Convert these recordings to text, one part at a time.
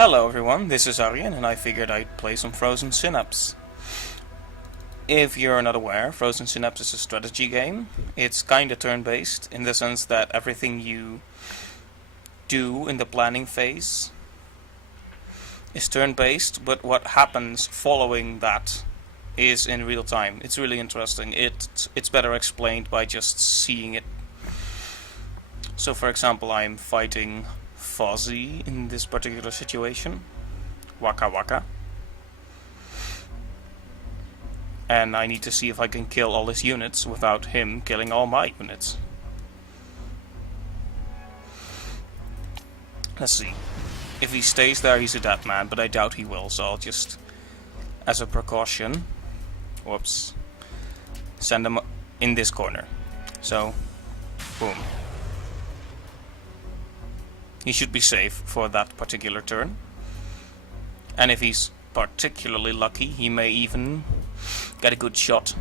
Hello everyone, this is Arjen and I figured I'd play some Frozen Synapse. If you're not aware, Frozen Synapse is a strategy game. It's kinda turn-based in the sense that everything you do in the planning phase is turn-based, but what happens following that is in real time. It's really interesting. It's better explained by just seeing it. So for example, I'm fighting Fuzzy in this particular situation. Waka Waka. And I need to see if I can kill all his units without him killing all my units. Let's see. If he stays there, he's a dead man, but I doubt he will, so I'll just, as a precaution, whoops, send him in this corner. So, boom. He should be safe for that particular turn. And if he's particularly lucky, he may even get a good shot.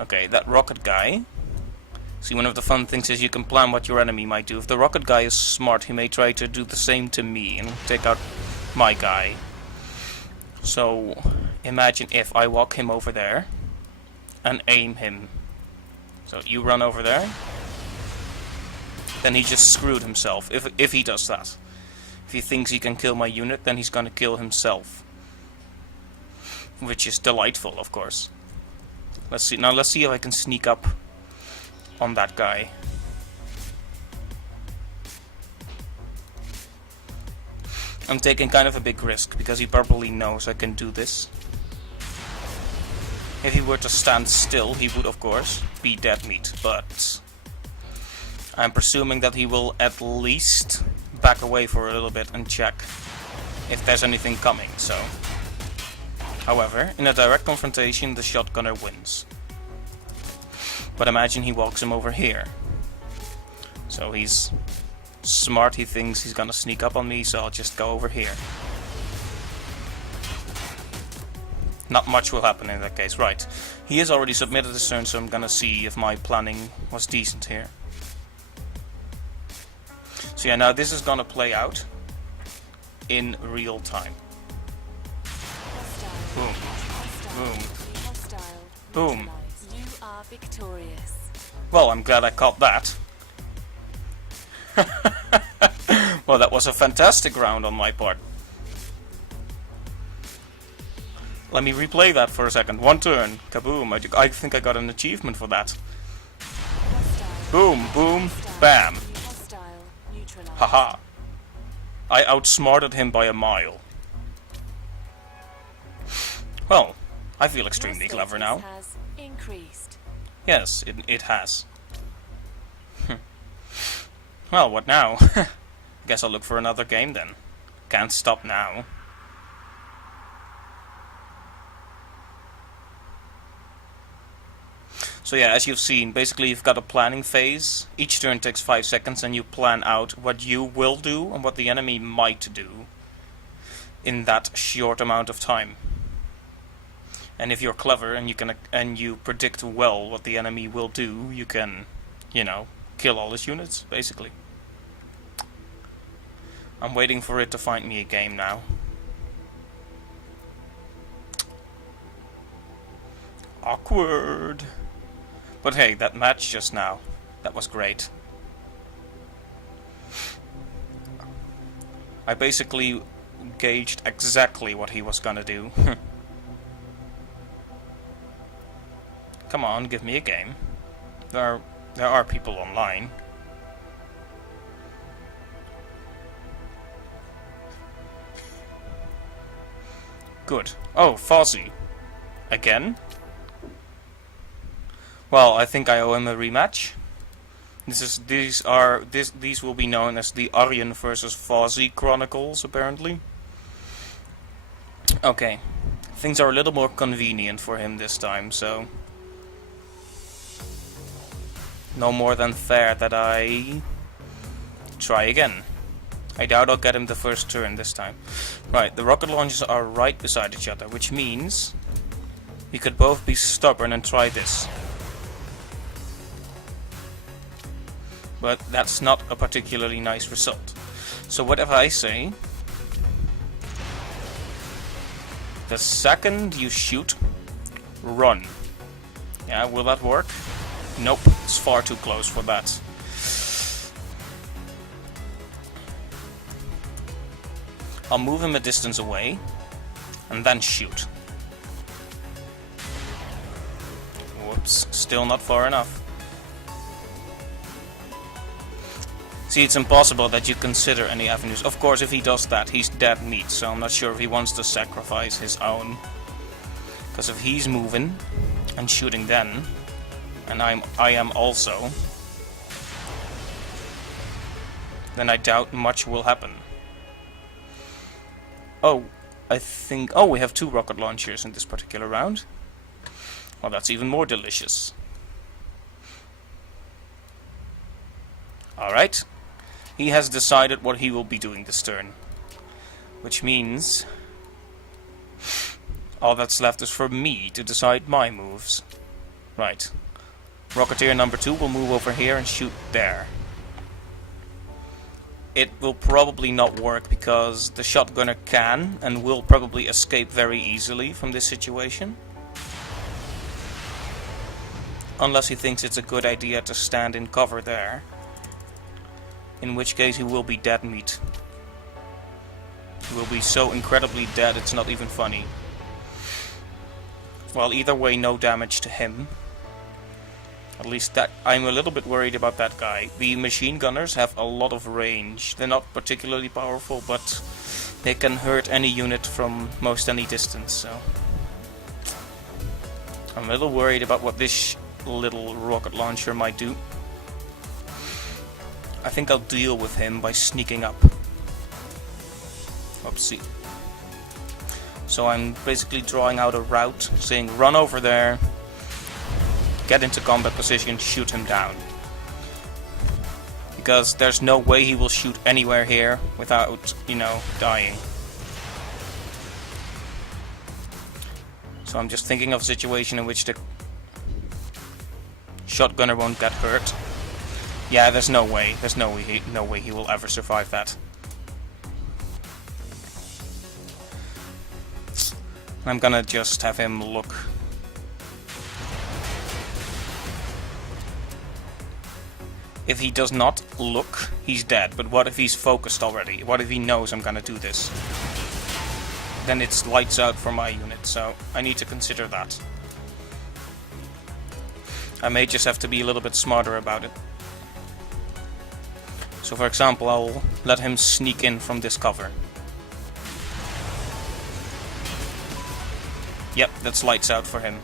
Okay, that rocket guy. See, one of the fun things is you can plan what your enemy might do. If the rocket guy is smart, he may try to do the same to me and take out my guy. So, imagine if I walk him over there and aim him. So, you run over there. Then he just screwed himself, if he does that. If he thinks he can kill my unit, then he's gonna kill himself. Which is delightful, of course. Let's see, now let's see if I can sneak up on that guy. I'm taking kind of a big risk, because he probably knows I can do this. If he were to stand still, he would of course be dead meat, but I'm presuming that he will at least back away for a little bit and check if there's anything coming, so. However, in a direct confrontation, the shotgunner wins. But imagine he walks him over here. So he's smart, he thinks he's gonna sneak up on me, so I'll just go over here. Not much will happen in that case. Right, he has already submitted his turn, so I'm gonna see if my planning was decent here. So yeah, now this is gonna play out in real time. Boom. Boom. Boom. You are victorious. Well, I'm glad I caught that. Well, that was a fantastic round on my part. Let me replay that for a second. One turn. Kaboom. I think I got an achievement for that. Boom, boom, bam. Haha. I outsmarted him by a mile. Well, I feel extremely clever now. Has increased. Yes, it has. Well, what now? Guess I'll look for another game then. Can't stop now. So yeah, as you've seen, basically you've got a planning phase. Each turn takes 5 seconds and you plan out what you will do and what the enemy might do in that short amount of time. And if you're clever and you predict well what the enemy will do, you can, you know, kill all his units, basically. I'm waiting for it to find me a game now. Awkward. But hey, that match just now, that was great. I basically gauged exactly what he was gonna do. Come on, give me a game. There are people online. Good. Oh, Fuzzy. Again? Well, I think I owe him a rematch. These will be known as the Arjen versus Fuzzy Chronicles, apparently. Okay, things are a little more convenient for him this time, so no more than fair that I try again. I doubt I'll get him the first turn this time. Right, the rocket launchers are right beside each other, which means we could both be stubborn and try this. But that's not a particularly nice result. So whatever I say, the second you shoot, run. Yeah, will that work? Nope, it's far too close for that. I'll move him a distance away, and then shoot. Whoops, still not far enough. See, it's impossible that you consider any avenues. Of course, if he does that, he's dead meat, so I'm not sure if he wants to sacrifice his own. Because if he's moving and shooting then, and I am also, then I doubt much will happen. Oh, I think... Oh, we have 2 rocket launchers in this particular round. Well, that's even more delicious. Alright. He has decided what he will be doing this turn. Which means... all that's left is for me to decide my moves. Right. Rocketeer number 2 will move over here and shoot there. It will probably not work because the shotgunner can and will probably escape very easily from this situation. Unless he thinks it's a good idea to stand in cover there. In which case he will be dead meat. He will be so incredibly dead it's not even funny. Well, either way, no damage to him. At least that I'm a little bit worried about that guy. The machine gunners have a lot of range. They're not particularly powerful, but they can hurt any unit from most any distance, so... I'm a little worried about what this little rocket launcher might do. I think I'll deal with him by sneaking up. Oopsie. So I'm basically drawing out a route, saying run over there, get into combat position, shoot him down. Because there's no way he will shoot anywhere here without, you know, dying. So I'm just thinking of a situation in which the shotgunner won't get hurt. Yeah, there's no way. There's no way he will ever survive that. I'm gonna just have him look. If he does not look, he's dead. But what if he's focused already? What if he knows I'm gonna do this? Then it's lights out for my unit, so I need to consider that. I may just have to be a little bit smarter about it. So for example, I'll let him sneak in from this cover. Yep, that's lights out for him.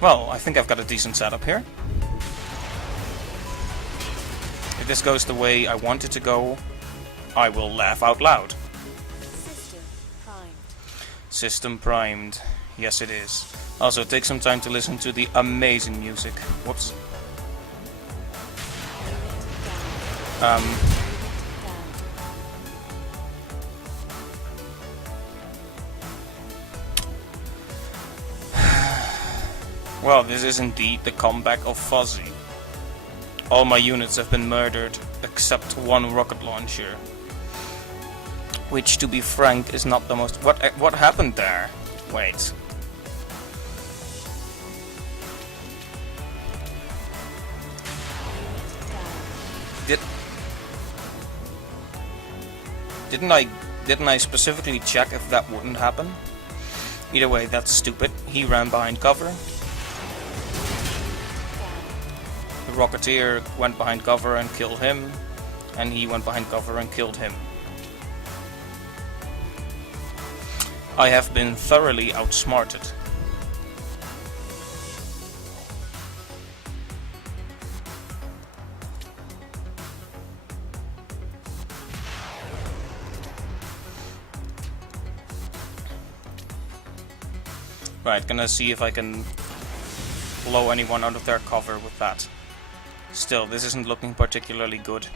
Well, I think I've got a decent setup here. If this goes the way I want it to go, I will laugh out loud. System primed. System primed. Yes, it is. Also, take some time to listen to the amazing music. Whoops. Well, this is indeed the comeback of Fuzzy. All my units have been murdered, except one rocket launcher. Which, to be frank, is not the most... What happened there? Wait. Didn't I specifically check if that wouldn't happen? Either way, that's stupid. He ran behind cover. The Rocketeer went behind cover and killed him. And he went behind cover and killed him. I have been thoroughly outsmarted. Right, gonna see if I can blow anyone out of their cover with that. Still, this isn't looking particularly good.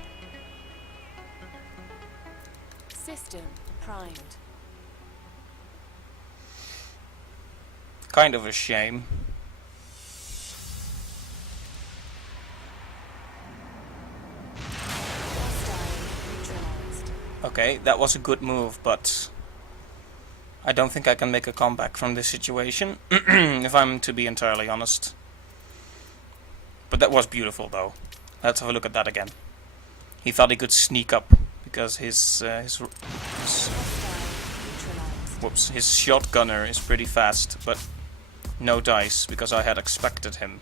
System primed. Kind of a shame. Hostile Okay, that was a good move, but I don't think I can make a comeback from this situation, if I'm to be entirely honest. But that was beautiful, though. Let's have a look at that again. He thought he could sneak up, because his shotgunner is pretty fast, but no dice, because I had expected him.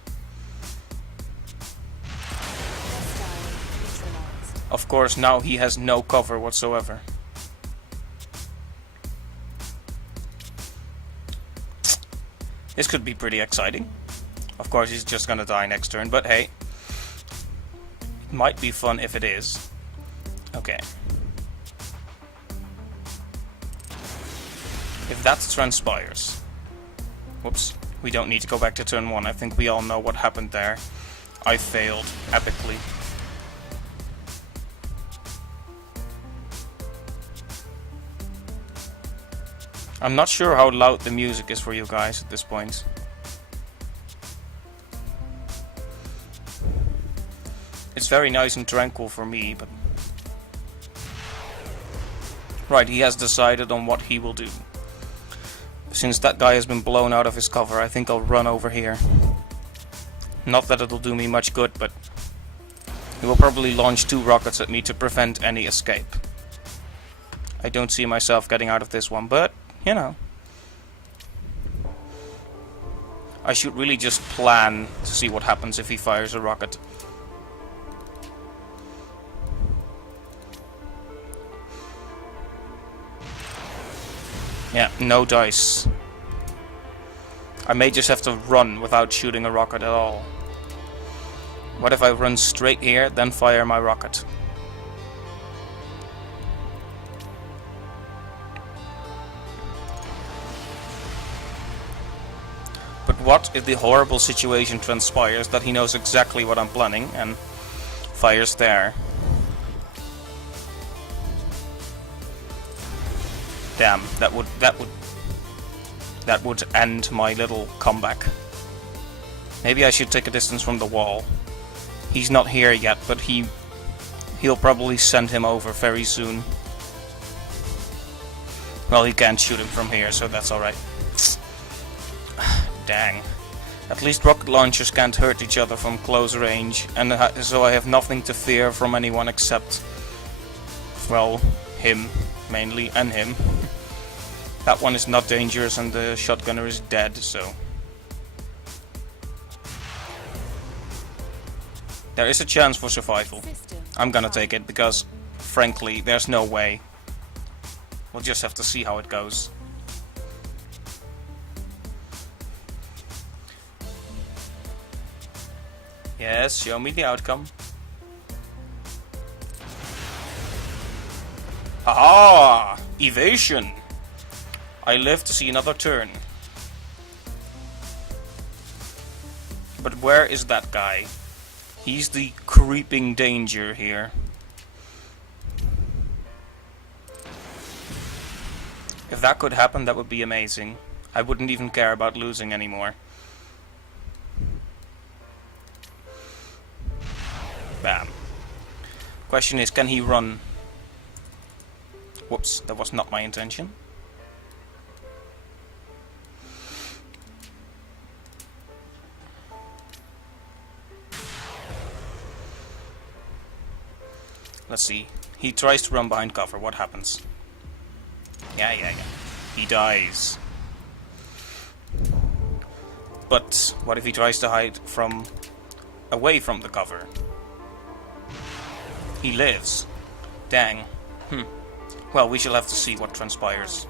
Of course, now he has no cover whatsoever. This could be pretty exciting. Of course, he's just gonna die next turn, but hey. It might be fun if it is. Okay. If that transpires... Whoops. We don't need to go back to turn 1. I think we all know what happened there. I failed epically. I'm not sure how loud the music is for you guys at this point. It's very nice and tranquil for me, but... Right, he has decided on what he will do. Since that guy has been blown out of his cover, I think I'll run over here. Not that it'll do me much good, but... He will probably launch 2 rockets at me to prevent any escape. I don't see myself getting out of this one, but... You know. I should really just plan to see what happens if he fires a rocket. Yeah, no dice. I may just have to run without shooting a rocket at all. What if I run straight here, then fire my rocket? But what if the horrible situation transpires that he knows exactly what I'm planning and fires there? Damn, that would end my little comeback. Maybe I should take a distance from the wall. He's not here yet, but he'll probably send him over very soon. Well, he can't shoot him from here, so that's alright. Dang. At least rocket launchers can't hurt each other from close range, and so I have nothing to fear from anyone except, well, him, mainly, and him. That one is not dangerous and the shotgunner is dead, so... There is a chance for survival. I'm gonna take it, because, frankly, there's no way. We'll just have to see how it goes. Yes, show me the outcome. Aha! Evasion! I live to see another turn. But where is that guy? He's the creeping danger here. If that could happen, that would be amazing. I wouldn't even care about losing anymore. Bam. Question is, can he run? Whoops, that was not my intention. Let's see. He tries to run behind cover. What happens? Yeah. He dies. But what if he tries to hide from away from the cover? He lives. Dang. Well, we shall have to see what transpires.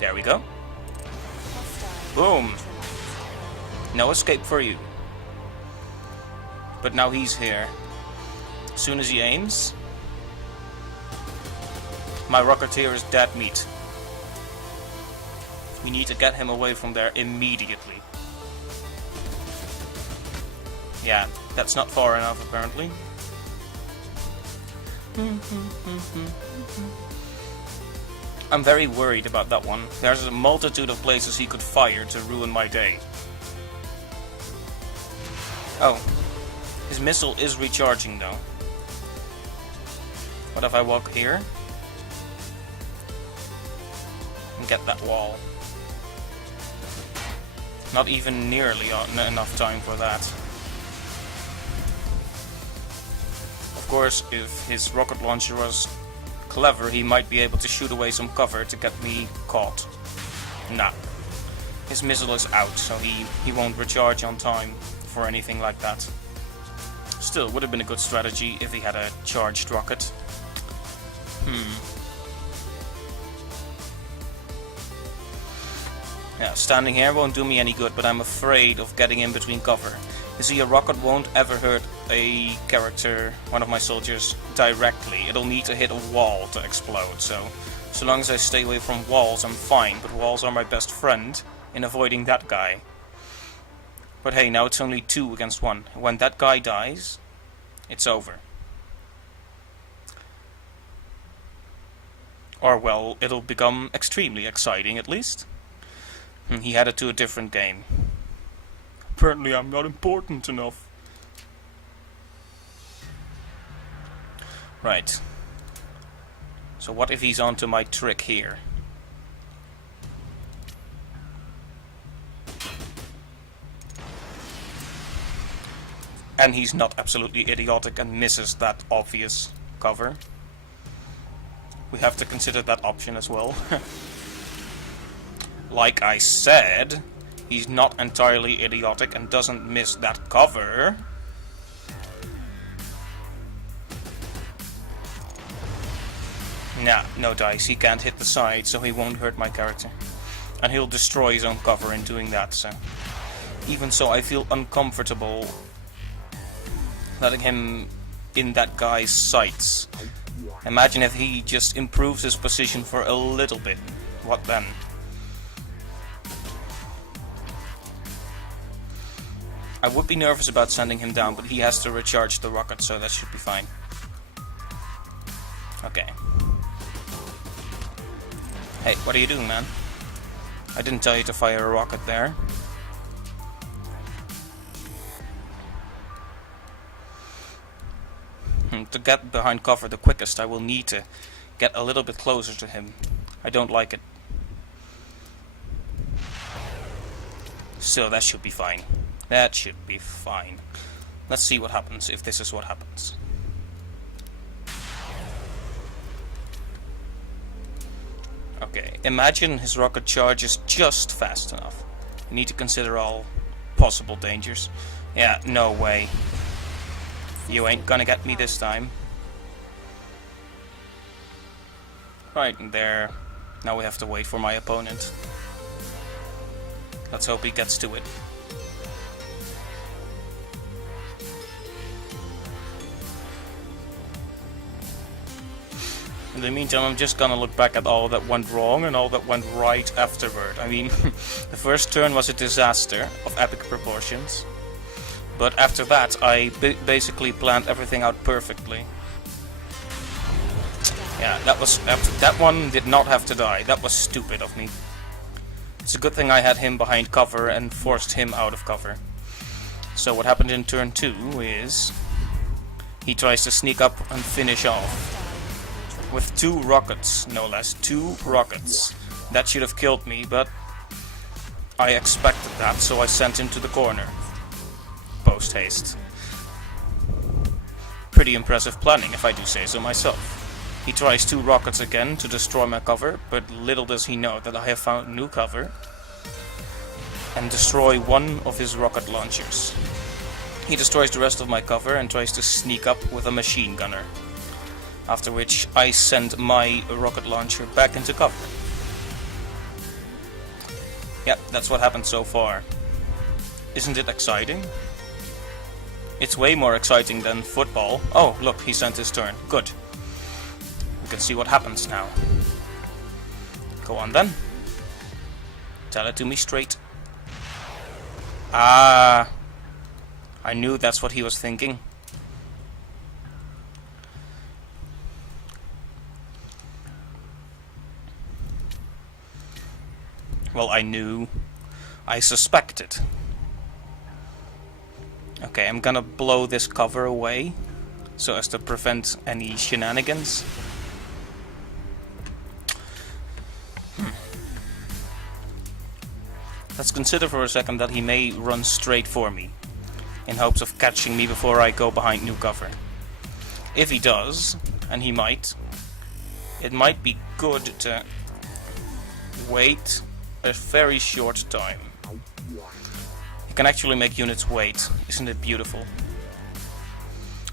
There we go. Boom. No escape for you. But now he's here. As soon as he aims, my Rocketeer is dead meat. We need to get him away from there immediately. Yeah, that's not far enough apparently. I'm very worried about that one. There's a multitude of places he could fire to ruin my day. Oh, his missile is recharging though. What if I walk here? And get that wall. Not even nearly enough time for that. Of course, if his rocket launcher was clever, he might be able to shoot away some cover to get me caught. Nah. His missile is out, so he won't recharge on time for anything like that. Still, would have been a good strategy if he had a charged rocket. Yeah, standing here won't do me any good, but I'm afraid of getting in between cover. You see, a rocket won't ever hurt a character, one of my soldiers, directly. It'll need to hit a wall to explode, so long as I stay away from walls, I'm fine, but walls are my best friend in avoiding that guy. But hey, now it's only 2 against 1. When that guy dies, it's over. Or, well, it'll become extremely exciting, at least. He had it to a different game. Apparently I'm not important enough. Right. So what if he's onto my trick here? And he's not absolutely idiotic and misses that obvious cover. We have to consider that option as well. Like I said, he's not entirely idiotic and doesn't miss that cover. Nah, no dice. He can't hit the side, so he won't hurt my character. And he'll destroy his own cover in doing that, so... Even so, I feel uncomfortable letting him in that guy's sights. Imagine if he just improves his position for a little bit. What then? I would be nervous about sending him down, but he has to recharge the rocket, so that should be fine. Okay. Hey, what are you doing, man? I didn't tell you to fire a rocket there. To get behind cover the quickest, I will need to get a little bit closer to him. I don't like it. So that should be fine. That should be fine. Let's see what happens, if this is what happens. Okay, imagine his rocket charges just fast enough. You need to consider all possible dangers. Yeah, no way. You ain't gonna get me this time. Right, and there. Now we have to wait for my opponent. Let's hope he gets to it. In the meantime, I'm just gonna look back at all that went wrong and all that went right afterward. I mean, the first turn was a disaster of epic proportions. But after that, I basically planned everything out perfectly. Yeah, that one did not have to die. That was stupid of me. It's a good thing I had him behind cover and forced him out of cover. So what happened in turn 2 is... he tries to sneak up and finish off. With 2 rockets, no less. 2 rockets. That should have killed me, but... I expected that, so I sent him to the corner. Post haste. Pretty impressive planning, if I do say so myself. He tries 2 rockets again to destroy my cover, but little does he know that I have found new cover and destroy one of his rocket launchers. He destroys the rest of my cover and tries to sneak up with a machine gunner. After which I send my rocket launcher back into cover. Yep, that's what happened so far. Isn't it exciting? It's way more exciting than football. Oh, look, he sent his turn. Good. We can see what happens now. Go on then. Tell it to me straight. Ah, I knew that's what he was thinking. Well, I knew. I suspected. Okay, I'm gonna blow this cover away so as to prevent any shenanigans. Let's consider for a second that he may run straight for me, in hopes of catching me before I go behind new cover. If he does, and he might, it might be good to wait a very short time. You can actually make units wait, isn't it beautiful?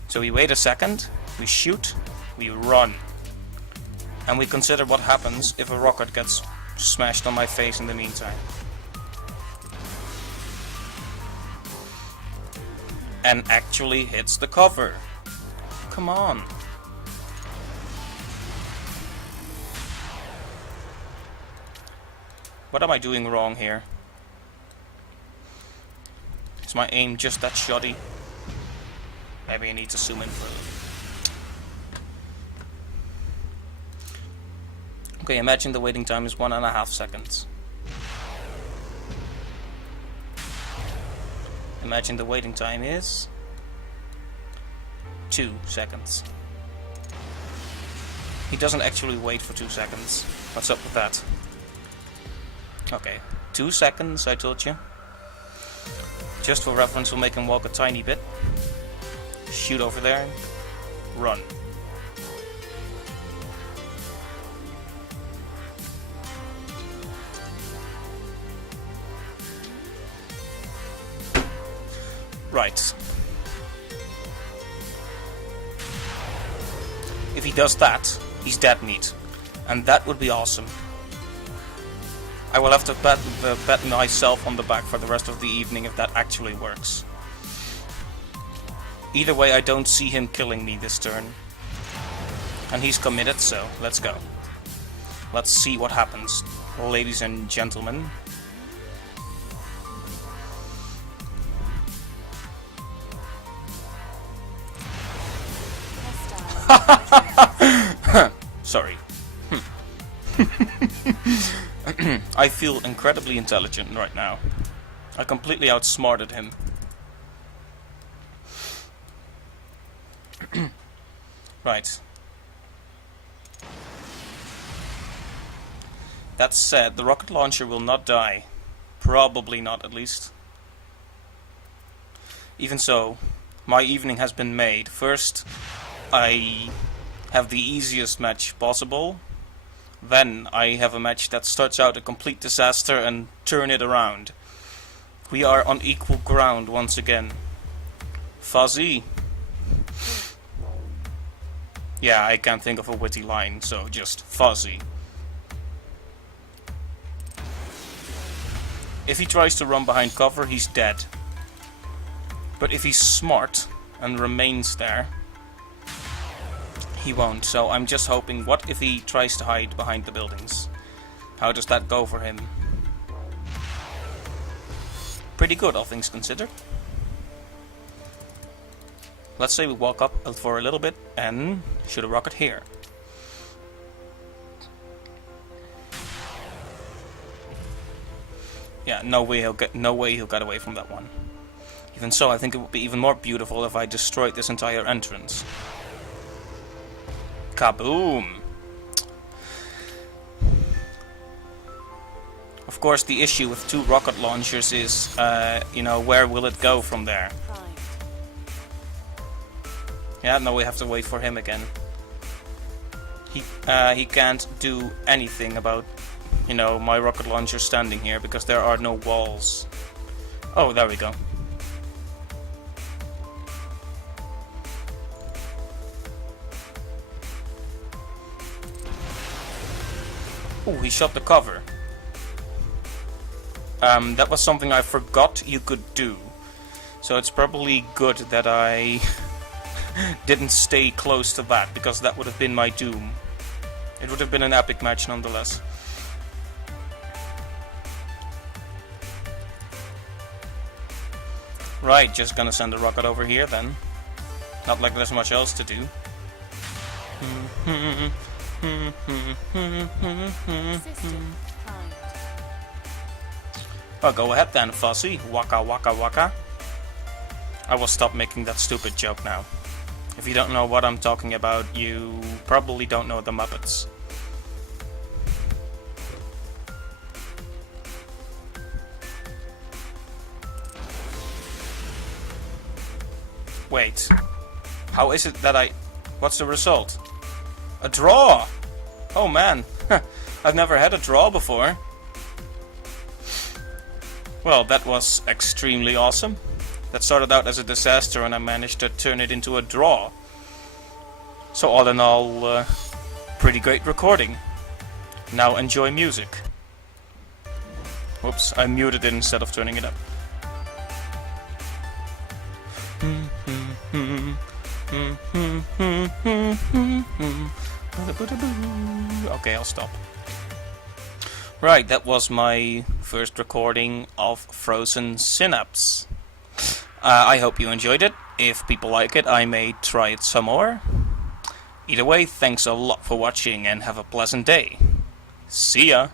So we wait a second, we shoot, we run. And we consider what happens if a rocket gets smashed on my face in the meantime. And actually hits the cover. Come on. What am I doing wrong here? Is my aim just that shoddy? Maybe I need to zoom in further. Okay, imagine the waiting time is 1.5 seconds. Imagine the waiting time is 2 seconds. He doesn't actually wait for 2 seconds. What's up with that? Okay, 2 seconds, I told you. Just for reference, we'll make him walk a tiny bit. Shoot over there. Run. Right. If he does that, he's dead meat. And that would be awesome. I will have to pat myself on the back for the rest of the evening if that actually works. Either way, I don't see him killing me this turn. And he's committed, so let's go. Let's see what happens, ladies and gentlemen. Sorry. I feel incredibly intelligent right now. I completely outsmarted him. Right. That said, the rocket launcher will not die. Probably not, at least. Even so, my evening has been made. First, I have the easiest match possible. Then I have a match that starts out a complete disaster and turn it around. We are on equal ground once again. Fuzzy. Yeah, I can't think of a witty line, so just fuzzy. If he tries to run behind cover, he's dead. But if he's smart and remains there, he won't. So I'm just hoping, what if he tries to hide behind the buildings? How does that go for him? Pretty good, all things considered. Let's say we walk up for a little bit and shoot a rocket here. Yeah, no way he'll get away from that one. Even so, I think it would be even more beautiful if I destroyed this entire entrance. Kaboom! Of course, the issue with 2 rocket launchers is, where will it go from there? Yeah, no, we have to wait for him again. He can't do anything about, my rocket launcher standing here because there are no walls. Oh, there we go. Oh, he shot the cover. That was something I forgot you could do. So it's probably good that I didn't stay close to that, because that would have been my doom. It would have been an epic match nonetheless. Right, just gonna send a rocket over here then. Not like there's much else to do. System primed. Oh, go ahead then, Fuzzy. Waka waka waka. I will stop making that stupid joke now. If you don't know what I'm talking about, you probably don't know the Muppets. Wait. How is it that What's the result? A draw! Oh man, I've never had a draw before. Well, that was extremely awesome. That started out as a disaster and I managed to turn it into a draw. So all in all, pretty great recording. Now enjoy music. Whoops, I muted it instead of turning it up. Okay, I'll stop. Right, that was my first recording of Frozen Synapse. I hope you enjoyed it. If people like it, I may try it some more. Either way, thanks a lot for watching and have a pleasant day. See ya!